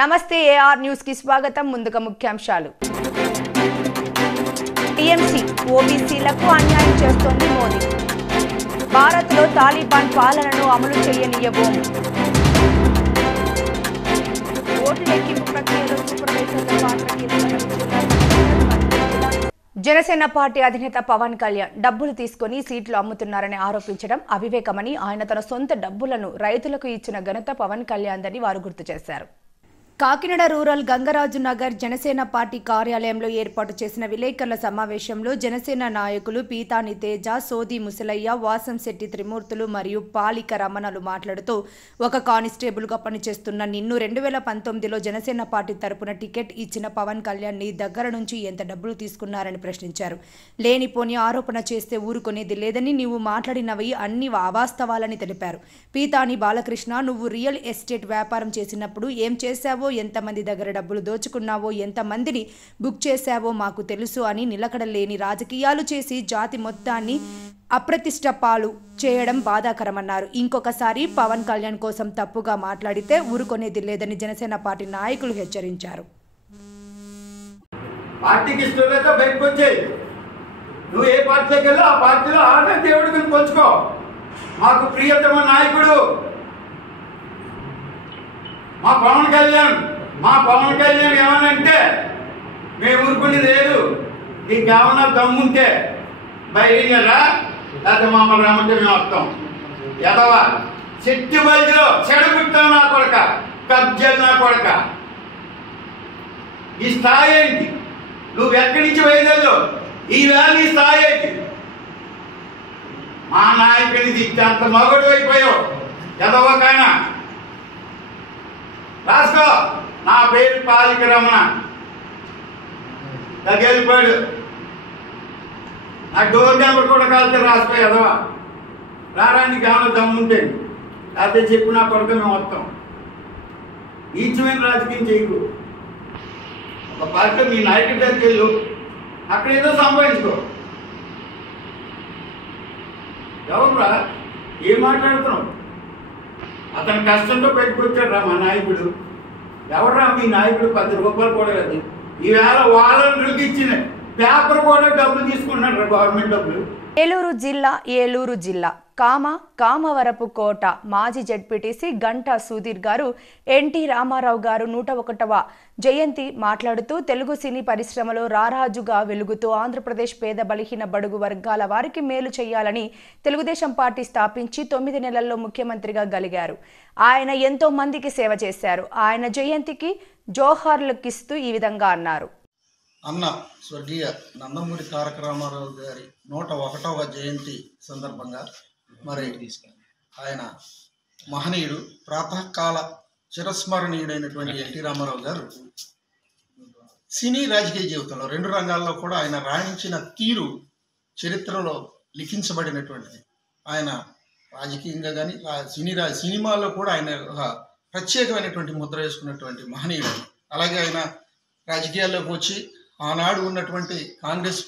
నమస్తే AR news కి స్వాగతం. ముందుగా ముఖ్యాంశాలు. టీఎంసీ ఓబీసీలకు అన్యాయం చేస్తోంది మోదీ. భారత్లో తాలిబాన్ పాలనను అమలు చేయనీయబోము. ఓటు లెక్కింపు ప్రక్రియలో సూపర్వైజర్ల పాత్ర కీలకమని జనసేన పార్టీ అధినేత పవన్ కళ్యాణ్ డబ్బులు తీసుకుని సీట్లు అమ్ముతున్నారని ఆరోపించడం అవివేకమని, ఆయన తన సొంత డబ్బులను రైతులకు ఇచ్చిన ఘనత పవన్ కళ్యాణ్దని వారు గుర్తు చేశారు. కాకినాడ రూరల్ గంగరాజు నగర్ జనసేన పార్టీ కార్యాలయంలో ఏర్పాటు చేసిన విలేకరుల సమావేశంలో జనసేన నాయకులు పీతాని తేజ, సోది ముసలయ్య, వాసంశెట్టి త్రిమూర్తులు మరియు పాలిక రమణలు మాట్లాడుతూ, ఒక కానిస్టేబుల్గా పనిచేస్తున్న నిన్ను 2019లో జనసేన పార్టీ తరపున టికెట్ ఇచ్చిన పవన్ కళ్యాణ్ నీ దగ్గర నుంచి ఎంత డబ్బులు తీసుకున్నారని ప్రశ్నించారు. లేనిపోని ఆరోపణ చేస్తే ఊరుకునేది లేదని, నీవు మాట్లాడినవి అన్ని అవాస్తవాలని తెలిపారు. పీతాని బాలకృష్ణ, నువ్వు రియల్ ఎస్టేట్ వ్యాపారం చేసినప్పుడు ఏం చేశావో, ఎంతమంది దగ్గర డబ్బులు దోచుకున్నావో, ఎంతమందిని బుక్ చేశావో మాకు తెలుసు అని నిలకడలేని రాజకీయాలు చేసి జాతి మొత్తాన్ని అప్రతిష్ట పాలు చేయడం బాధాకరమన్నారు. ఇంకొకసారి పవన్ కళ్యాణ్ కోసం తప్పుగా మాట్లాడితే ఊరుకునేది లేదని జనసేన పార్టీ నాయకులు హెచ్చరించారు. నువ్వు ఏ పార్టీకి వెళ్ళి ఆ పార్టీలో ఆడే దేవుడికి పంచుకో. మాకు ప్రియతమ నాయకుడు మా పవన్ కళ్యాణ్ ఏమనంటే మేము ఊరుకునేది లేదు. నీకు ఏమన్నా దమ్ముంటే బయలురా, లేకపోతే మమ్మల్ని రమ్మంటే మేము వస్తాం. ఎదవా చెట్టు బయలులో చెడబుట్టావు నా కొడక, కబ్జల్ నా కొడక. ఈ స్థాయి ఏంటి? నువ్వు ఎక్కడి నుంచి బయలుదేరు? ఈవేళ నీ స్థాయి ఏంటి? మా నాయకుడిని దిక్కు అంత మగడు అయిపోయావు ఎదవకైనా. రాసుకో, నా పేరు పాలిక రమణ, తగ్గేళ్ళిపోయాడు. నా డోర్ నెంబర్ కూడా కలిసి రాసుకో ఎదవా. రారానికి ఏమైనా దమ్ముంటే లేకపోతే చెప్పు నా కొడుకు మేము వస్తాం. నీచమైన రాజకీయం చేయకు. ఒక పార్టీలో మీ నాయకుడి దగ్గరికి వెళ్ళు, అక్కడ ఏదో సంపాదించుకో. ఎవరురా ఏం మాట్లాడుతున్నావు? అతని కష్టంతో పెట్టుకొచ్చాడు రా మా నాయకుడు. ఎవరురా మీ నాయకుడు? 10 రూపాయలు కూడా లేదు. ఈవేళ వాలంటీర్లకు ఇచ్చిన పేపర్ కూడా డబ్బులు తీసుకున్నాడు రా, గవర్నమెంట్ డబ్బులు. ఏలూరు జిల్లా కామవరపు కోట మాజీ జడ్పీటీసీ గంటా సుధీర్ గారు ఎన్టీ రామారావు గారు 101వ జయంతి మాట్లాడుతూ, తెలుగు సినీ పరిశ్రమలో రారాజుగా వెలుగుతూ ఆంధ్రప్రదేశ్ పేద బలహీన బడుగు వర్గాల వారికి మేలు చేయాలని తెలుగుదేశం పార్టీ స్థాపించి 9 నెలల్లో ముఖ్యమంత్రిగా గలిగారు. ఆయన ఎంతో మందికి సేవ చేశారు. ఆయన జయంతికి జోహార్లకిస్తూ ఈ విధంగా అన్నారు. అన్న స్వర్గీయ నందమూరి తారక రామారావు గారి 101వ జయంతి సందర్భంగా మరి ఆయన మహనీయుడు, ప్రాతకాల చిరస్మరణీయుడైనటువంటి ఎన్టీ రామారావు గారు సినీ రాజకీయ జీవితంలో 2 రంగాల్లో కూడా ఆయన రాణించిన తీరు చరిత్రలో లిఖించబడినటువంటిది. ఆయన రాజకీయంగా కానీ సినిమాలో కూడా ఆయన ఒక ప్రత్యేకమైనటువంటి ముద్ర వేసుకున్నటువంటి మహనీయుడు. అలాగే ఆయన రాజకీయాల్లోకి వచ్చి ఆనాడు ఉన్నటువంటి కాంగ్రెస్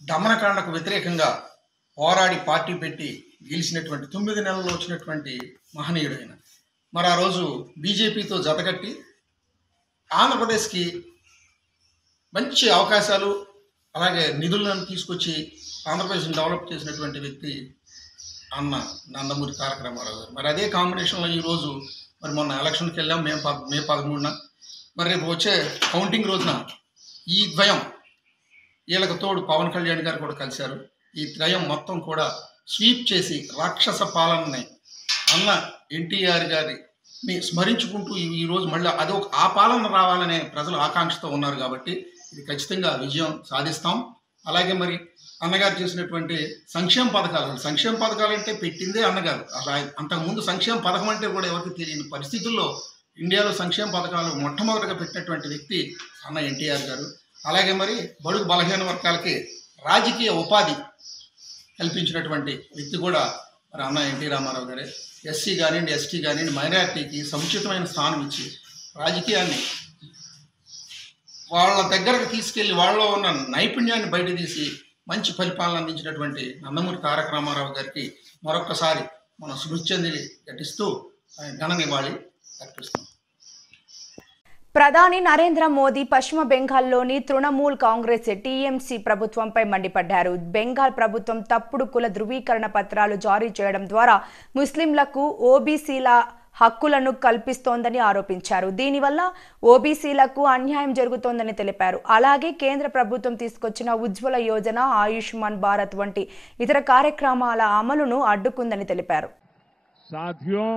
దమనకాండకు వ్యతిరేకంగా పోరాడి పార్టీ పెట్టి గెలిచినటువంటి 9 నెలల్లో వచ్చినటువంటి మహనీయుడు ఆయన. మరి ఆ రోజు బీజేపీతో జతకట్టి ఆంధ్రప్రదేశ్కి మంచి అవకాశాలు అలాగే నిధులను తీసుకొచ్చి ఆంధ్రప్రదేశ్ని డెవలప్ చేసినటువంటి వ్యక్తి అన్న నందమూరి తారక రామారావు గారు. మరి అదే కాంబినేషన్లో ఈరోజు మరి మొన్న ఎలక్షన్కి వెళ్ళాం మే 13న. మరి రేపు వచ్చే కౌంటింగ్ రోజున ఈ ద్వయం, వీళ్ళకి తోడు పవన్ కళ్యాణ్ గారు కూడా కలిశారు. ఈ ద్వయం మొత్తం కూడా స్వీప్ చేసి రాక్షస పాలనని అన్న ఎన్టీఆర్ గారిని స్మరించుకుంటూ ఈరోజు మళ్ళీ ఆ పాలన రావాలనే ప్రజలు ఆకాంక్షతో ఉన్నారు. కాబట్టి ఇది ఖచ్చితంగా విజయం సాధిస్తాం. అలాగే మరి అన్నగారు చేసినటువంటి సంక్షేమ పథకాలు అంటే పెట్టిందే అన్నగారు. అలా అంతకుముందు సంక్షేమ పథకం అంటే కూడా ఎవరికి తెలియని పరిస్థితుల్లో ఇండియాలో సంక్షేమ పథకాలు మొట్టమొదటిగా పెట్టినటువంటి వ్యక్తి అన్న ఎన్టీఆర్ గారు. అలాగే మరి బడుగు బలహీన వర్గాలకి రాజకీయ ఉపాధి కల్పించినటువంటి వ్యక్తి కూడా మరి అన్న ఎన్టీ రామారావు గారే. ఎస్సీ కానివ్వండి, ఎస్టీ కానివ్వండి, మైనారిటీకి సముచితమైన స్థానం ఇచ్చి రాజకీయాన్ని వాళ్ళ దగ్గరకు తీసుకెళ్లి వాళ్ళలో ఉన్న నైపుణ్యాన్ని బయట తీసి మంచి పరిపాలన అందించినటువంటి నందమూరి తారక రామారావు గారికి మరొక్కసారి మనం స్మృత్యంజలి ఘటిస్తూ ఆయన ఘన నివాళి అర్పిస్తాం. ప్రధాని నరేంద్ర మోదీ పశ్చిమ బెంగాల్లోని తృణమూల్ కాంగ్రెస్ టీఎంసీ ప్రభుత్వంపై మండిపడ్డారు. బెంగాల్ ప్రభుత్వం తప్పుడు కుల ధృవీకరణ పత్రాలు జారీ చేయడం ద్వారా ముస్లింలకు ఓబీసీల హక్కులను కల్పిస్తోందని ఆరోపించారు. దీనివల్ల ఓబీసీలకు అన్యాయం జరుగుతోందని తెలిపారు. అలాగే కేంద్ర ప్రభుత్వం తీసుకొచ్చిన ఉజ్వల యోజన, ఆయుష్మాన్ భారత్ వంటి ఇతర కార్యక్రమాల అమలును అడ్డుకుందని తెలిపారు. साथियों,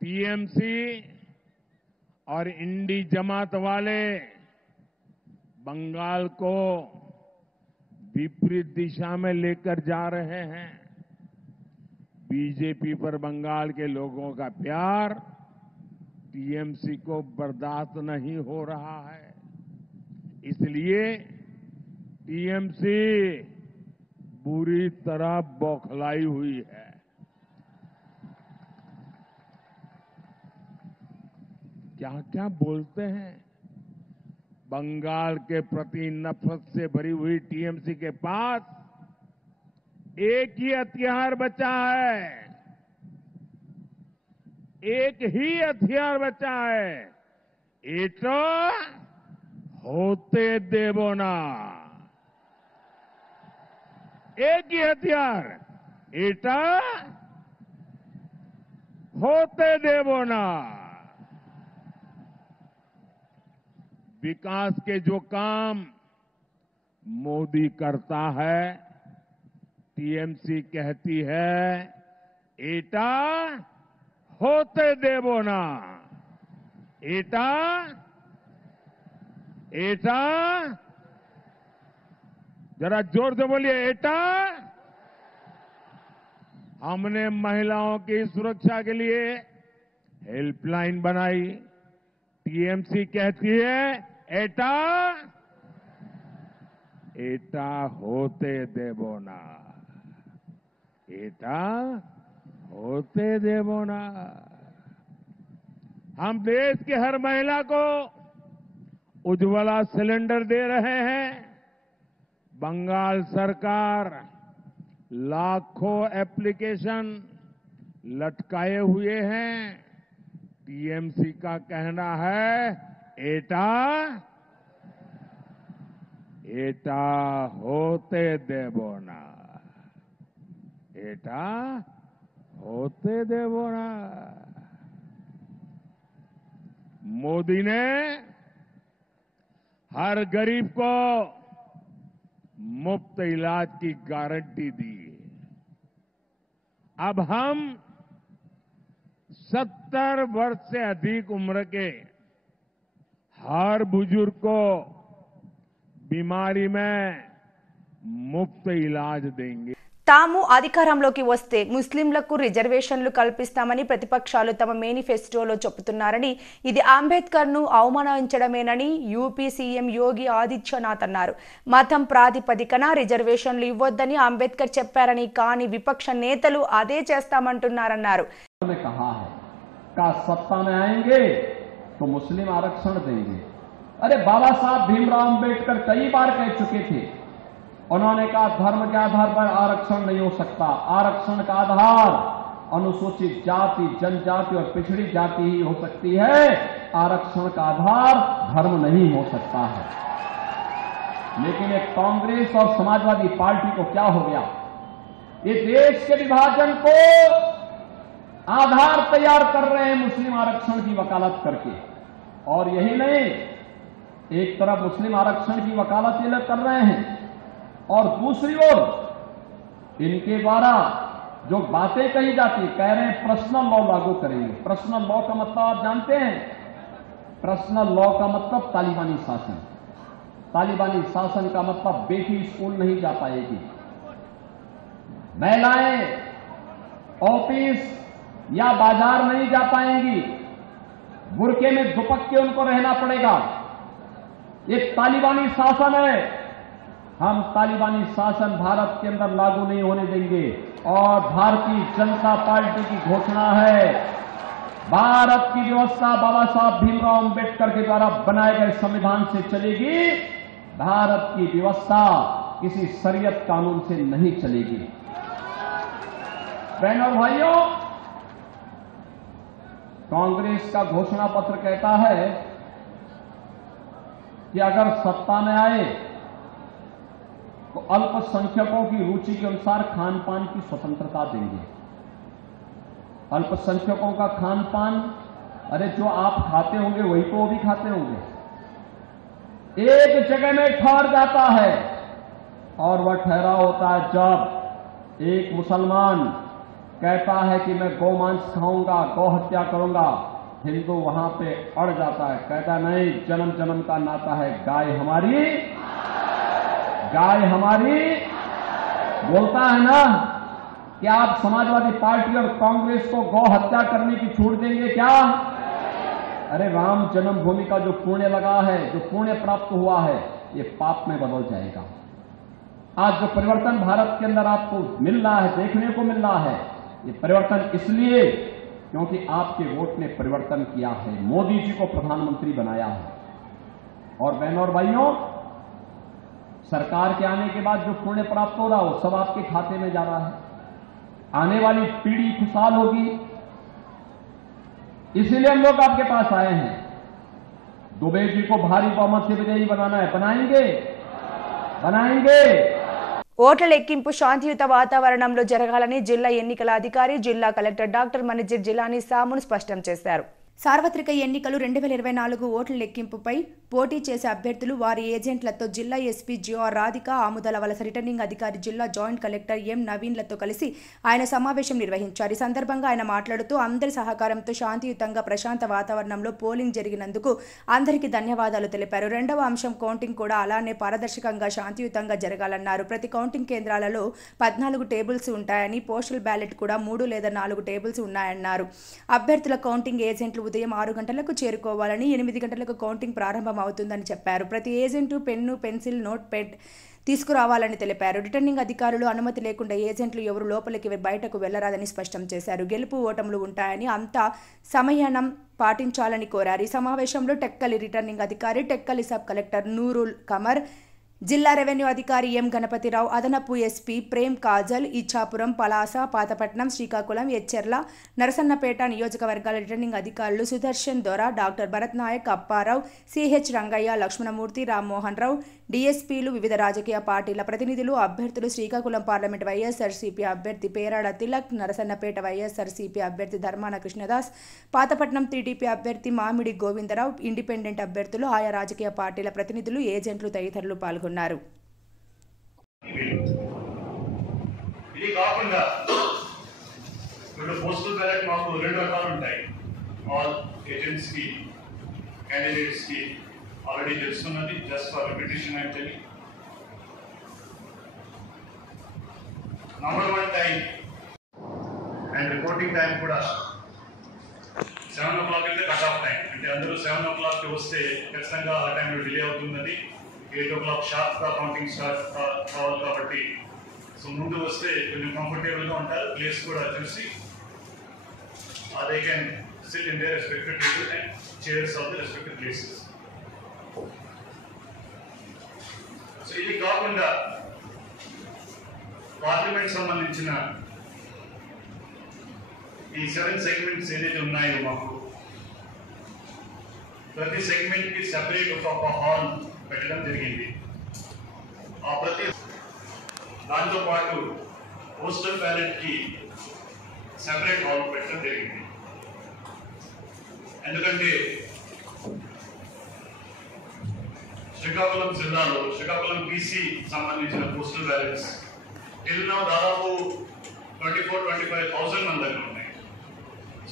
टीएमसी और इंडी जमात वाले बंगाल को विपरीत दिशा में लेकर जा रहे हैं। बीजेपी पर बंगाल के लोगों का प्यार टीएमसी को बर्दाश्त नहीं हो रहा है। इसलिए टीएमसी बुरी तरह बौखलाई हुई है। क्या क्या बोलते हैं। बंगाल के प्रति नफरत से भरी हुई टीएमसी के पास एक ही हथियार बचा है, एक ही हथियार बचा है, एटा होते देवो ना। एक ही हथियार, एटा होते देवो ना। विकास के जो काम मोदी करता है, टीएमसी कहती है एटा होते देवो ना। एटा एटा जरा जोर से बोलिए, एटा। हमने महिलाओं की सुरक्षा के लिए हेल्पलाइन बनाई। टीएमसी कहती है एटा एटा होते देवो ना। एटा होते देवो ना। हम देश की हर महिला को उज्ज्वला सिलेंडर दे रहे हैं। बंगाल सरकार लाखों एप्लीकेशन लटकाए हुए हैं। टीएमसी का कहना है एटा एटा होते देवो ना। एटा होते देवो ना। मोदी ने हर गरीब को मुफ्त इलाज की गारंटी दी। अब हम 70 वर्ष से अधिक उम्र के हर बुजुर्ग को बीमारी में मुफ्त इलाज देंगे। తాము అధికారంలోకి వస్తే ముస్లింలకు రిజర్వేషన్లు కల్పిస్తామని ప్రతిపక్షాలు తమ మేనిఫెస్టోలో చెబుతున్నారని, ఇది అంబేద్కర్ను అవమానించడమేనని యూపీ సీఎం యోగి ఆదిత్యనాథ్ అన్నారు. మతం ప్రాతిపదికన రిజర్వేషన్లు ఇవ్వొద్దని అంబేద్కర్ చెప్పారని, కానీ విపక్ష నేతలు అదే చేస్తామంటున్నారన్నారు. सत्ता में आएंगे तो मुस्लिम आरक्षण देंगे। अरे बाबा साहब भीमराव अंबेडकर कई बार कह चुके थे, उन्होंने कहा धर्म के आधार पर आरक्षण नहीं हो सकता। आरक्षण का आधार अनुसूचित जाति, जनजाति और पिछड़ी जाति ही हो सकती है। आरक्षण का आधार धर्म नहीं हो सकता है। लेकिन एक कांग्रेस और समाजवादी पार्टी को क्या हो गया, ये देश के विभाजन को आधार तैयार कर रहे हैं मुस्लिम आरक्षण की वकालत करके। और यही नहीं, एक तरफ मुस्लिम आरक्षण की वकालत ये लोग कर रहे हैं और दूसरी ओर इनके द्वारा जो बातें कही जाती, कह रहे हैं पर्सनल लॉ लागू करेंगे। पर्सनल लॉ का मतलब आप जानते हैं? पर्सनल लॉ का मतलब तालिबानी शासन। तालिबानी शासन का मतलब बेटी स्कूल नहीं जा पाएगी, महिलाएं ऑफिस या बाजार नहीं जा पाएंगी, बुरके में दुपक के उनको रहना पड़ेगा। ये तालिबानी शासन है। हम तालिबानी शासन भारत के अंदर लागू नहीं होने देंगे। और भारतीय जनता पार्टी की घोषणा है, भारत की व्यवस्था बाबा साहब भीमराव अंबेडकर के द्वारा बनाए गए संविधान से चलेगी। भारत की व्यवस्था किसी शरीयत कानून से नहीं चलेगी। बहनों और भाइयों, कांग्रेस का घोषणा पत्र कहता है कि अगर सत्ता में आए तो अल्पसंख्यकों की रुचि के अनुसार खान पान की स्वतंत्रता देंगे। अल्पसंख्यकों का खान पान, अरे जो आप खाते होंगे वही तो वो भी खाते होंगे। एक जगह में ठहर जाता है और वह ठहरा होता है जब एक मुसलमान कहता है कि मैं गौमांस खाऊंगा, गौ हत्या करूंगा, हिंदू वहां पे अड़ जाता है, कहता नहीं, जन्म जन्म का नाता है, गाय हमारी, गाय हमारी। बोलता है ना कि आप समाजवादी पार्टी और कांग्रेस को गौ हत्या करने की छूट देंगे क्या? अरे राम जन्मभूमि का जो पुण्य लगा है, जो पुण्य प्राप्त हुआ है, ये पाप में बदल जाएगा। आज जो परिवर्तन भारत के अंदर आपको मिल रहा है, देखने को मिल रहा है, ये परिवर्तन इसलिए क्योंकि आपके वोट ने परिवर्तन किया है, मोदी जी को प्रधानमंत्री बनाया है। और बहनों और भाइयों, सरकार के आने के बाद जो पुण्य प्राप्त हो रहा हो सब आपके खाते में जा रहा है। आने वाली पीढ़ी खुशहाल होगी, इसीलिए हम लोग आपके पास आए हैं। दुबे जी को भारी बहुमत से विजयी बनाना है, बनाएंगे, बनाएंगे। ఓట్ల లెక్కింపు శాంతియుత వాతావరణంలో జరగాలని జిల్లా ఎన్నికల అధికారి, జిల్లా కలెక్టర్ డాక్టర్ మనజిద్ జిలానీ సామున్ స్పష్టం చేశారు. సార్వత్రిక ఎన్నికలు 2024 ఓట్ల లెక్కింపుపై పోటీ చేసే అభ్యర్థులు వారి ఏజెంట్లతో జిల్లా ఎస్పీ జిఆర్ రాధిక, ఆముదల వలస రిటర్నింగ్ అధికారి, జిల్లా జాయింట్ కలెక్టర్ ఎం నవీన్లతో కలిసి ఆయన సమావేశం నిర్వహించారు. ఈ సందర్భంగా ఆయన మాట్లాడుతూ అందరి సహకారంతో శాంతియుతంగా ప్రశాంత వాతావరణంలో పోలింగ్ జరిగినందుకు అందరికీ ధన్యవాదాలు తెలిపారు. రెండవ అంశం కౌంటింగ్ కూడా అలానే పారదర్శకంగా శాంతియుతంగా జరగాలన్నారు. ప్రతి కౌంటింగ్ కేంద్రాలలో 14 టేబుల్స్ ఉంటాయని, పోస్టల్ బ్యాలెట్ కూడా 3 లేదా 4 టేబుల్స్ ఉన్నాయన్నారు. అభ్యర్థుల కౌంటింగ్ ఏజెంట్లు ఉదయం 6 గంటలకు చేరుకోవాలని, 8 గంటలకు కౌంటింగ్ ప్రారంభం అవుతుందని చెప్పారు. ప్రతి agent pen, pencil, note pad తీసుకురావాలని తెలిపారు. రిటర్నింగ్ అధికారులు అనుమతి లేకుండా ఏజెంట్లు ఎవరు లోపలికి బయటకు వెళ్లరాదని స్పష్టం చేశారు. గెలుపు ఓటములు ఉంటాయని, అంతా సమయానం పాటించాలని కోరారు. ఈ సమావేశంలో టెక్కలి రిటర్నింగ్ అధికారి, టెక్కలి సబ్ కలెక్టర్ నూరుల్ కమర్, జిల్లా రెవెన్యూ అధికారి ఎం గణపతిరావు, అదనపు ఎస్పీ ప్రేమ్ కాజల్, ఇచ్చాపురం, పలాస, పాతపట్నం, శ్రీకాకుళం, ఎచ్చెర్ల, నరసన్నపేట నియోజకవర్గాల రిటర్నింగ్ అధికారులు సుదర్శన్ దొర, డాక్టర్ భరత్ నాయక్, అప్పారావు, సిహెచ్ రంగయ్య, లక్ష్మణమూర్తి, రామ్మోహన్ రావు, డిఎస్పీలు, వివిధ రాజకీయ పార్టీల ప్రతినిధులు, అభ్యర్థులు, శ్రీకాకుళం పార్లమెంట్ వైఎస్ఆర్సీపీ అభ్యర్థి పేరాడ తిలక్, నరసన్నపేట వైఎస్ఆర్సీపీ అభ్యర్థి ధర్మాన కృష్ణదాస్, పాతపట్నం టీడీపీ అభ్యర్థి మామిడి గోవిందరావు, ఇండిపెండెంట్ అభ్యర్థులు, ఆయా రాజకీయ పార్టీల ప్రతినిధులు, ఏజెంట్లు తదితరులు పాల్గొన్నారు. ఇది కాకుండా ఇప్పుడు పోస్టల్ బ్యాలెట్ మాకు 2 రకాలు ఉంటాయి. ఆల్ ఏజెంట్స్ కి, క్యాండిడేట్స్ కి ఆల్రెడీ తెలుసుకున్నది. జస్ట్ ఫర్ రిపిటేషన్ అయితే number 1 time and reporting time కూడా 7 o'clock అయితే కట్ ఆఫ్ టైం. అంటే అందరూ 7 o'clock కి వస్తే ఖచ్చితంగా ఆ టైంలో డిలే అవుతున్నది. 8 o'clock షార్ప్ గా కౌంటింగ్ స్టార్ట్ కావాలి కాబట్టి సో ముందు వస్తే కొంచెం కంఫర్టబుల్ గా ఉంటారు. ప్లేస్ కూడా చూసి they can SIT in there respected table and chairs of the respected places. So ఇది కాకుండా పార్లమెంట్ సంబంధించిన ఈ 7 సెగ్మెంట్స్ ఏదైతే ఉన్నాయో మాకు ప్రతి సెగ్మెంట్ కి సెపరేట్ ఒక హాల్ పెట్టడం జరిగింది. ఆ ప్రతి దాంతో పాటు పోస్టల్ బ్యాలెట్ కి సెపరేట్ హాల్ పెట్టడం జరిగింది. ఎందుకంటే శ్రీకాకుళం జిల్లాలో శ్రీకాకుళం పీసీ సంబంధించిన పోస్టల్ బ్యాలెట్స్ టిల్ నౌ దాదాపు 24,000-25,000 మంది దగ్గర ఉన్నాయి.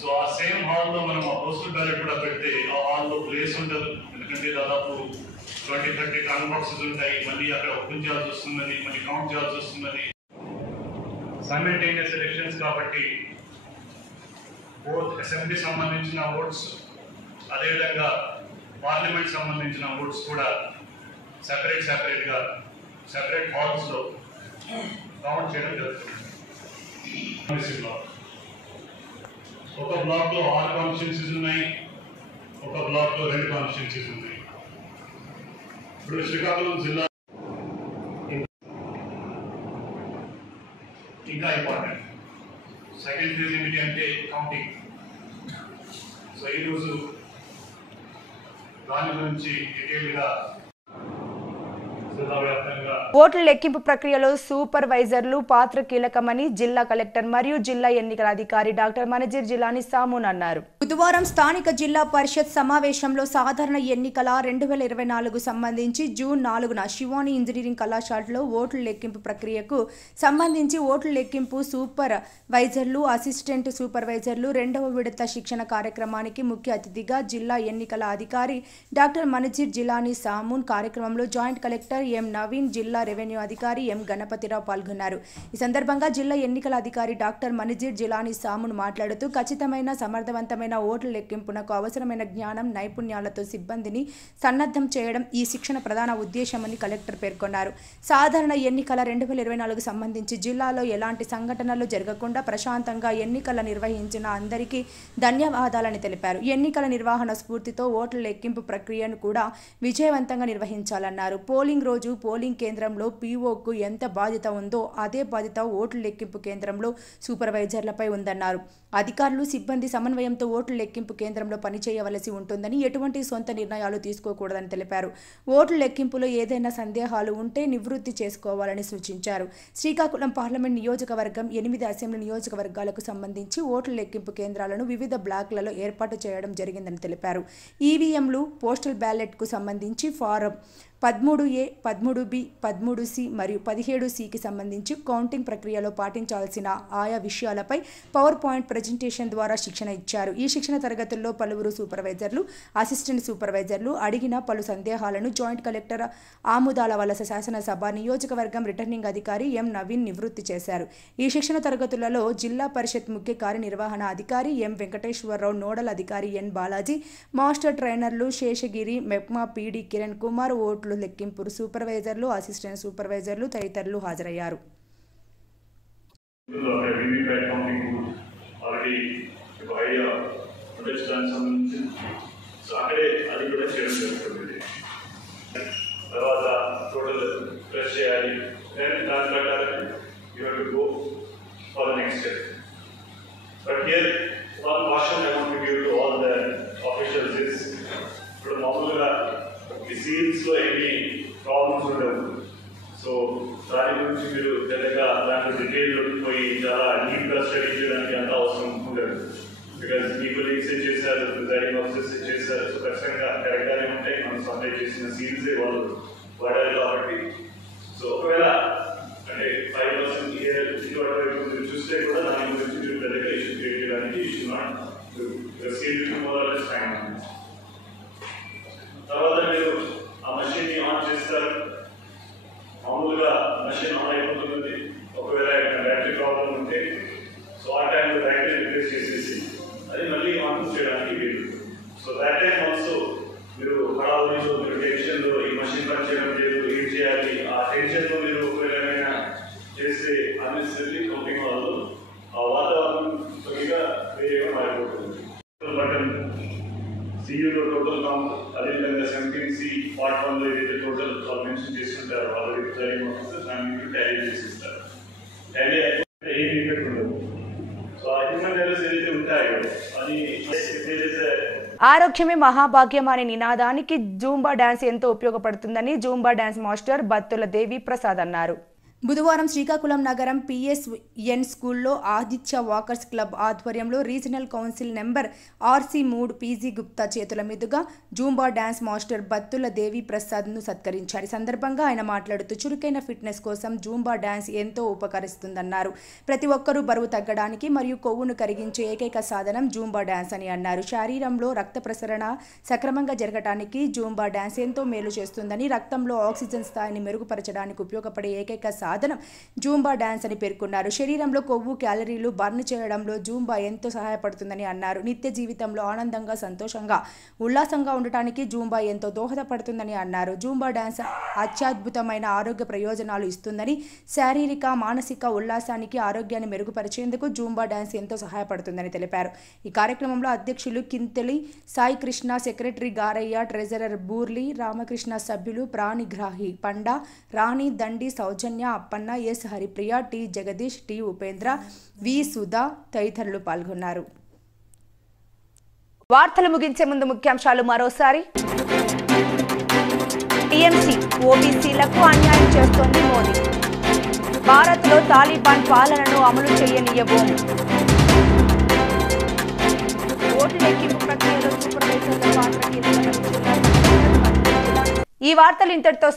సో ఆ సేమ్ హాల్లో మనం ఆ పోస్టల్ బ్యాలెట్ కూడా పెడితే ఆ హాల్లో ప్లేస్ ఉండదు. ఎందుకంటే దాదాపు 20-30 టన్ బాక్సెస్ ఉంటాయి. మళ్ళీ అక్కడ ఓపెన్ చేయాల్సి వస్తున్నది, మళ్ళీ కౌంట్ చేయాల్సి వస్తున్నది. సైమల్టేనియస్ ఎలక్షన్స్ కాబట్టి బోత్ అసెంబ్లీ సంబంధించిన ఓట్స్ అదేవిధంగా పార్లమెంట్ సంబంధించిన ఓట్స్ కూడా సెపరేట్గా సెపరేట్ హాల్స్లో కౌంట్ చేయడం జరుగుతుంది. ఒక బ్లాక్లో 6 కాన్స్టిట్యున్సీస్ ఉన్నాయి, ఒక బ్లాక్లో 2 కాన్స్టిట్యున్సీస్ ఉన్నాయి. ఇప్పుడు శ్రీకాకుళం జిల్లా ఇంకా ఇంపార్టెంట్. సెకండ్ ఫేజ్ ఏమిటి అంటే కౌంటింగ్. ఈరోజు దాని గురించి డీటెయిల్గా జిల్లా వ్యాప్తంగా ఓట్ల లెక్కింపు ప్రక్రియలో సూపర్వైజర్లు పాత్ర కీలకమని జిల్లా కలెక్టర్ మరియు జిల్లా ఎన్నికల అధికారి డాక్టర్ మనజీర్ జిలానీ సామూన్ అన్నారు. బుధవారం స్థానిక జిల్లా పరిషత్ సమావేశంలో సాధారణ ఎన్నికల 2024 సంబంధించి జూన్ 4న శివాని ఇంజనీరింగ్ కళాశాలలో ఓట్ల లెక్కింపు ప్రక్రియకు సంబంధించి ఓట్ల లెక్కింపు సూపర్వైజర్లు, అసిస్టెంట్ సూపర్వైజర్లు రెండవ విడత శిక్షణ కార్యక్రమానికి ముఖ్య అతిథిగా జిల్లా ఎన్నికల అధికారి డాక్టర్ మనజీర్ జిలానీ సామూన్, కార్యక్రమంలో జాయింట్ కలెక్టర్ ఎం నవీన్, జిల్లా రెవెన్యూ అధికారి ఎం గణపతిరావు పాల్గొన్నారు. ఈ సందర్భంగా జిల్లా ఎన్నికల అధికారి డాక్టర్ మనజీర్ జిలానీ సామూన్ మాట్లాడుతూ ఖచ్చితమైన సమర్థవంతమైన ఓట్ల లెక్కింపునకు అవసరమైన జ్ఞానం, నైపుణ్యాలతో సిబ్బందిని సన్నద్ధం చేయడం ఈ శిక్షణ ప్రధాన ఉద్దేశమని కలెక్టర్ పేర్కొన్నారు. సాధారణ ఎన్నికల 2024 సంబంధించి జిల్లాలో ఎలాంటి సంఘటనలు జరగకుండా ప్రశాంతంగా ఎన్నికల నిర్వహించిన అందరికీ ధన్యవాదాలని తెలిపారు. ఎన్నికల నిర్వహణ స్ఫూర్తితో ఓట్ల లెక్కింపు ప్రక్రియను కూడా విజయవంతంగా నిర్వహించాలన్నారు. పోలింగ్ రోజు పోలింగ్ కేంద్రంలో పీఓకు ఎంత బాధ్యత ఉందో అదే బాధ్యత ఓట్ల లెక్కింపు కేంద్రంలో సూపర్వైజర్లపై ఉందన్నారు. అధికారులు, సిబ్బంది సమన్వయంతో ఓట్ల లెక్కింపు కేంద్రంలో పనిచేయవలసి ఉంటుందని, ఎటువంటి సొంత నిర్ణయాలు తీసుకోకూడదని తెలిపారు. ఓట్ల లెక్కింపులో ఏదైనా సందేహాలు ఉంటే నివృత్తి చేసుకోవాలని సూచించారు. శ్రీకాకుళం పార్లమెంట్ నియోజకవర్గం 8 అసెంబ్లీ నియోజకవర్గాలకు సంబంధించి ఓట్ల లెక్కింపు కేంద్రాలను వివిధ బ్లాక్లలో ఏర్పాటు చేయడం జరిగిందని తెలిపారు. ఈవీఎంలు, పోస్టల్ బ్యాలెట్కు సంబంధించి ఫారం 13A, 13B, 13C మరియు 17Cకి సంబంధించి కౌంటింగ్ ప్రక్రియలో పాటించాల్సిన ఆయా విషయాలపై పవర్ పాయింట్ ప్రజెంటేషన్ ద్వారా శిక్షణ ఇచ్చారు. ఈ శిక్షణ తరగతుల్లో పలువురు సూపర్వైజర్లు, అసిస్టెంట్ సూపర్వైజర్లు అడిగిన పలు సందేహాలను జాయింట్ కలెక్టర్ ఆముదాల వలస శాసనసభ నియోజకవర్గం రిటర్నింగ్ అధికారి ఎం నవీన్ నివృత్తి చేశారు. ఈ శిక్షణ తరగతులలో జిల్లా పరిషత్ ముఖ్య కార్యనిర్వహణ అధికారి ఎం వెంకటేశ్వరరావు, నోడల్ అధికారి ఎన్ బాలాజీ, మాస్టర్ ట్రైనర్లు శేషగిరి, మెప్మా పీడి కిరణ్ కుమార్, ఓట్లు లెక్కింపు సూపర్వైజర్లు, అసిస్టెంట్ సూపర్వైజర్లు తదితరులు హాజరయ్యారు. తర్వాత టోటల్ ప్రెస్ చేయాలి. దాని ప్రకారం you have to go for the next step. But here one question I want to give to all the officials is, ఇప్పుడు మామూలుగా ఈ సీల్స్లో ఏమి ప్రాబ్లమ్స్ ఉండవు. సో దాని గురించి మీరు పెద్దగా దాంట్లో డీటెయిల్ పోయి చాలా డీప్గా స్టడీ చేయడానికి అంత అవసరం ఉండదు. బికాజ్ మీ కొలీగ్స్ చేశారు, ప్రిజైడింగ్ ఆఫీసర్స్ చేశారు. సో ఖచ్చితంగా కరెక్ట్గానే ఉంటాయి. మనం సప్లై చేసిన సీల్సే వాళ్ళు వాడారు కాబట్టి. సో ఒకవేళ అంటే 5% ఇయర్ మీరు చూస్తే కూడా దాని గురించి మీరు పెద్దగా ఇష్యూ క్రియేట్ చేయడానికి తర్వాత మీరు ఆ మషిన్ ని ఆన్ చేస్తారు. మామూలుగా మషిన్ ఆన్ అయిపోతుంది. ఒకవేళ బ్యాటరీ ప్రాబ్లం ఉంటే సో ఆ టైంలో బ్యాటరీ రిప్లేస్ చేసేసి అది మళ్ళీ ఆన్ చేయడానికి వీలు. సో దాట్ టైం ఆల్సో మీరు హడావుడిలో, మీరు టెన్షన్లో ఈ మషిన్ పని చేయడం లేదు, ఏం చేయాలి, ఆ టెన్షన్లో మీరు ఒకవేళ ఏమైనా చేస్తే అన్నెసరీ కంపెనీ వాళ్ళు ఆ వాతావరణం కొద్దిగా వేరేగా మారిపోతుంది. బటన్ సియూలో టోటల్ కౌంట్, అదేవిధంగా 17C పార్ట్ 1లో ఏదైతే టోటల్ వాళ్ళు మెన్షన్ చేసుకుంటారో ఆల్రెడీ ప్రిజైడింగ్ ఆఫీసర్ దాన్ని మీరు టాలీ చేసిస్తారు. టాలీ అయితే ఏం ఇంపాక్ట్ ఉండదు. సో ఆ హ్యూమన్ ఎర్రర్స్ ఏదైతే ఉంటాయో అది ఆరోగ్యమే మహాభాగ్యం అనే నినాదానికి జూంబా డాన్స్ ఎంతో ఉపయోగపడుతుందని జూంబా డాన్స్ మాస్టర్ బత్తుల దేవి ప్రసాద్ అన్నారు. బుధవారం శ్రీకాకుళం నగరం PSN స్కూల్లో ఆదిత్య వాకర్స్ క్లబ్ ఆధ్వర్యంలో regional council number RC3 PG Gupta చేతుల మీదుగా జూంబా డాన్స్ మాస్టర్ బత్తుల దేవి ప్రసాద్ను సత్కరించారు. ఈ సందర్భంగా ఆయన మాట్లాడుతూ చురుకైన ఫిట్నెస్ కోసం జూంబా డాన్స్ ఎంతో ఉపకరిస్తుందన్నారు. ప్రతి ఒక్కరూ బరువు తగ్గడానికి మరియు కొవ్వును కరిగించే ఏకైక సాధనం జూంబా డాన్స్ అని అన్నారు. శరీరంలో రక్త ప్రసరణ సక్రమంగా జరగడానికి జూంబా డాన్స్ ఎంతో మేలు చేస్తుందని, రక్తంలో ఆక్సిజన్ స్థాయిని మెరుగుపరచడానికి ఉపయోగపడే ఏకైక సాధనం జూంబా డాన్స్ అని పేర్కొన్నారు. శరీరంలో కొవ్వు, క్యాలరీలు బర్న్ చేయడంలో జూంబా ఎంతో సహాయపడుతుందని అన్నారు. నిత్య జీవితంలో ఆనందంగా, సంతోషంగా, ఉల్లాసంగా ఉండటానికి జూంబా ఎంతో దోహదపడుతుందని అన్నారు. జూంబా డాన్స్ అత్యద్భుతమైన ఆరోగ్య ప్రయోజనాలు ఇస్తుందని, శారీరక, మానసిక ఉల్లాసానికి, ఆరోగ్యాన్ని మెరుగుపరిచేందుకు జూంబా డాన్స్ ఎంతో సహాయపడుతుందని తెలిపారు. ఈ కార్యక్రమంలో అధ్యక్షులు కింతలి సాయి కృష్ణ, సెక్రటరీ గారయ్య, ట్రెజరర్ బూర్లి రామకృష్ణ, సభ్యులు Pranigrahi Panda, Rani, Dandi, Soujanya, Appanna, S Haripriya, T Jagadish, T Upendra, V Sudha తదితరులు పాల్గొన్నారు. వార్తలు ముగించే ముందు ముఖ్యాంశాలు మరోసారి. టీఎంసీ ఓబీసీలకు అన్యాయం చేస్తోంది మోదీ. భారత్లో తాలిబాన్ పాలనను అమలు చేయనీయబోము. ఓటు లెక్కింపు ప్రక్రియలో సూపర్వైజర్ల పాత్ర కీలకమని జిల్లా. ఈ వార్తలు ఇంతటితో